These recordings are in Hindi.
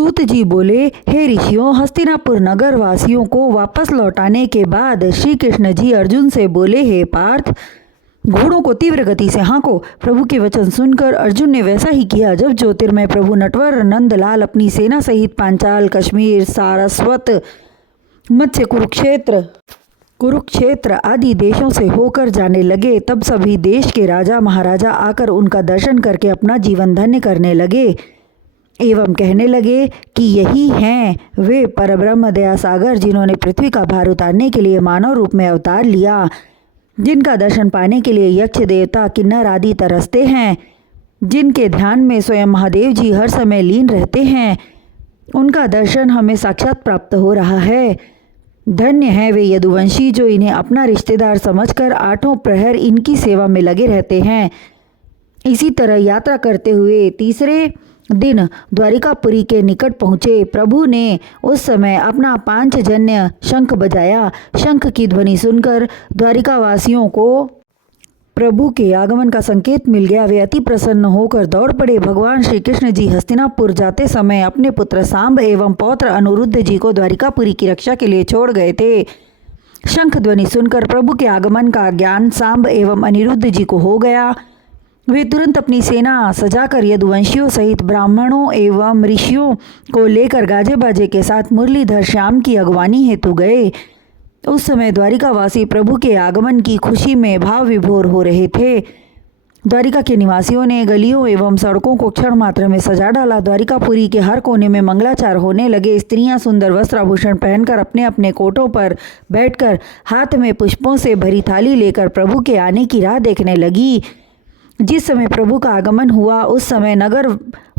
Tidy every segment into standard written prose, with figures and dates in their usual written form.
सूत जी बोले, हे ऋषियों, हस्तिनापुर नगर वासियों को वापस लौटाने के बाद श्री कृष्ण जी अर्जुन से बोले, हे पार्थ, घोड़ों को तीव्र गति से हाँको। प्रभु के वचन सुनकर अर्जुन ने वैसा ही किया। जब ज्योतिर्मय प्रभु नटवर नंदलाल अपनी सेना सहित पांचाल, कश्मीर, सारस्वत, मत्स्य, कुरुक्षेत्र आदि देशों से होकर जाने लगे, तब सभी देश के राजा महाराजा आकर उनका दर्शन करके अपना जीवन धन्य करने लगे एवं कहने लगे कि यही हैं वे परब्रह्म दया सागर, जिन्होंने पृथ्वी का भार उतारने के लिए मानव रूप में अवतार लिया, जिनका दर्शन पाने के लिए यक्ष, देवता, किन्नर आदि तरसते हैं, जिनके ध्यान में स्वयं महादेव जी हर समय लीन रहते हैं, उनका दर्शन हमें साक्षात प्राप्त हो रहा है। धन्य है वे यदुवंशी जो इन्हें अपना रिश्तेदार समझकर आठों प्रहर इनकी सेवा में लगे रहते हैं। इसी तरह यात्रा करते हुए तीसरे दिन द्वारिकापुरी के निकट पहुँचे। प्रभु ने उस समय अपना पांचजन्य शंख बजाया। शंख की ध्वनि सुनकर द्वारिकावासियों को प्रभु के आगमन का संकेत मिल गया। वे अति प्रसन्न होकर दौड़ पड़े। भगवान श्री कृष्ण जी हस्तिनापुर जाते समय अपने पुत्र सांब एवं पौत्र अनिरुद्ध जी को द्वारिकापुरी की रक्षा के लिए छोड़ गए थे। शंख ध्वनि सुनकर प्रभु के आगमन का ज्ञान सांब एवं अनिरुद्ध जी को हो गया। वे तुरंत अपनी सेना सजाकर यदुवंशियों सहित ब्राह्मणों एवं ऋषियों को लेकर गाजे बाजे के साथ मुरलीधर श्याम की अगवानी हेतु गए। उस समय द्वारिकावासी प्रभु के आगमन की खुशी में भाव विभोर हो रहे थे। द्वारिका के निवासियों ने गलियों एवं सड़कों को क्षण मात्र में सजा डाला। द्वारिकापुरी के हर कोने में मंगलाचार होने लगे। स्त्रियां सुंदर वस्त्र आभूषण पहनकर अपने अपने कोटों पर बैठकर हाथ में पुष्पों से भरी थाली लेकर प्रभु के आने की राह देखने लगी। जिस समय प्रभु का आगमन हुआ उस समय नगर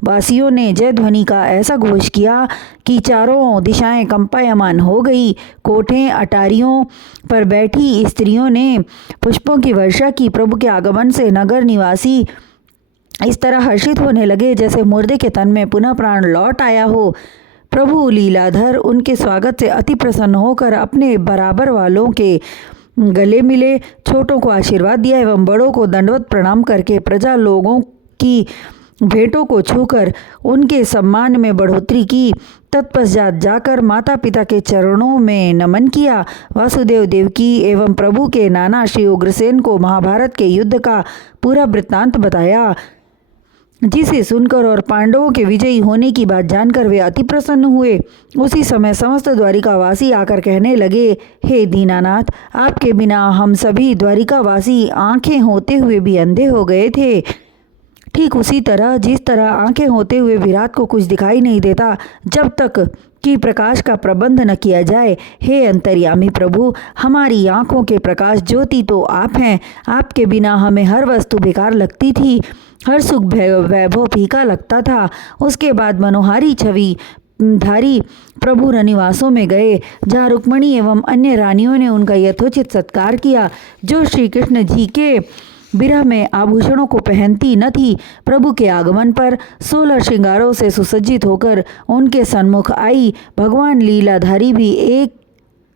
वासियों ने जय ध्वनि का ऐसा घोष किया कि चारों दिशाएं कंपायमान हो गई। कोठे अटारियों पर बैठी स्त्रियों ने पुष्पों की वर्षा की। प्रभु के आगमन से नगर निवासी इस तरह हर्षित होने लगे जैसे मुर्दे के तन में पुनः प्राण लौट आया हो। प्रभु लीलाधर उनके स्वागत से अति प्रसन्न होकर अपने बराबर वालों के गले मिले, छोटों को आशीर्वाद दिया एवं बड़ों को दंडवत प्रणाम करके प्रजा लोगों की भेंटों को छूकर उनके सम्मान में बढ़ोतरी की। तत्पश्चात जाकर माता पिता के चरणों में नमन किया। वासुदेव, देवकी एवं प्रभु के नाना श्री उग्रसेन को महाभारत के युद्ध का पूरा वृत्तांत बताया, जिसे सुनकर और पांडवों के विजयी होने की बात जानकर वे अति प्रसन्न हुए। उसी समय समस्त द्वारिकावासी आकर कहने लगे, हे दीनानाथ, आपके बिना हम सभी द्वारिकावासी आंखें होते हुए भी अंधे हो गए थे। ठीक उसी तरह जिस तरह आंखें होते हुए विराट को कुछ दिखाई नहीं देता जब तक कि प्रकाश का प्रबंध न किया जाए। हे अंतर्यामी प्रभु, हमारी आंखों के प्रकाश ज्योति तो आप हैं। आपके बिना हमें हर वस्तु बेकार लगती थी, हर सुख वैभव फीका लगता था। उसके बाद मनोहारी छवि धारी प्रभु रनिवासों में गए, जहाँ रुक्मणी एवं अन्य रानियों ने उनका यथोचित सत्कार किया, जो श्री कृष्ण जी के विरह में आभूषणों को पहनती न थी। प्रभु के आगमन पर 16 श्रृंगारों से सुसज्जित होकर उनके सन्मुख आई। भगवान लीलाधारी भी एक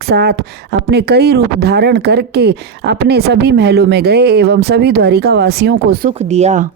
साथ अपने कई रूप धारण करके अपने सभी महलों में गए एवं सभी द्वारिकावासियों को सुख दिया।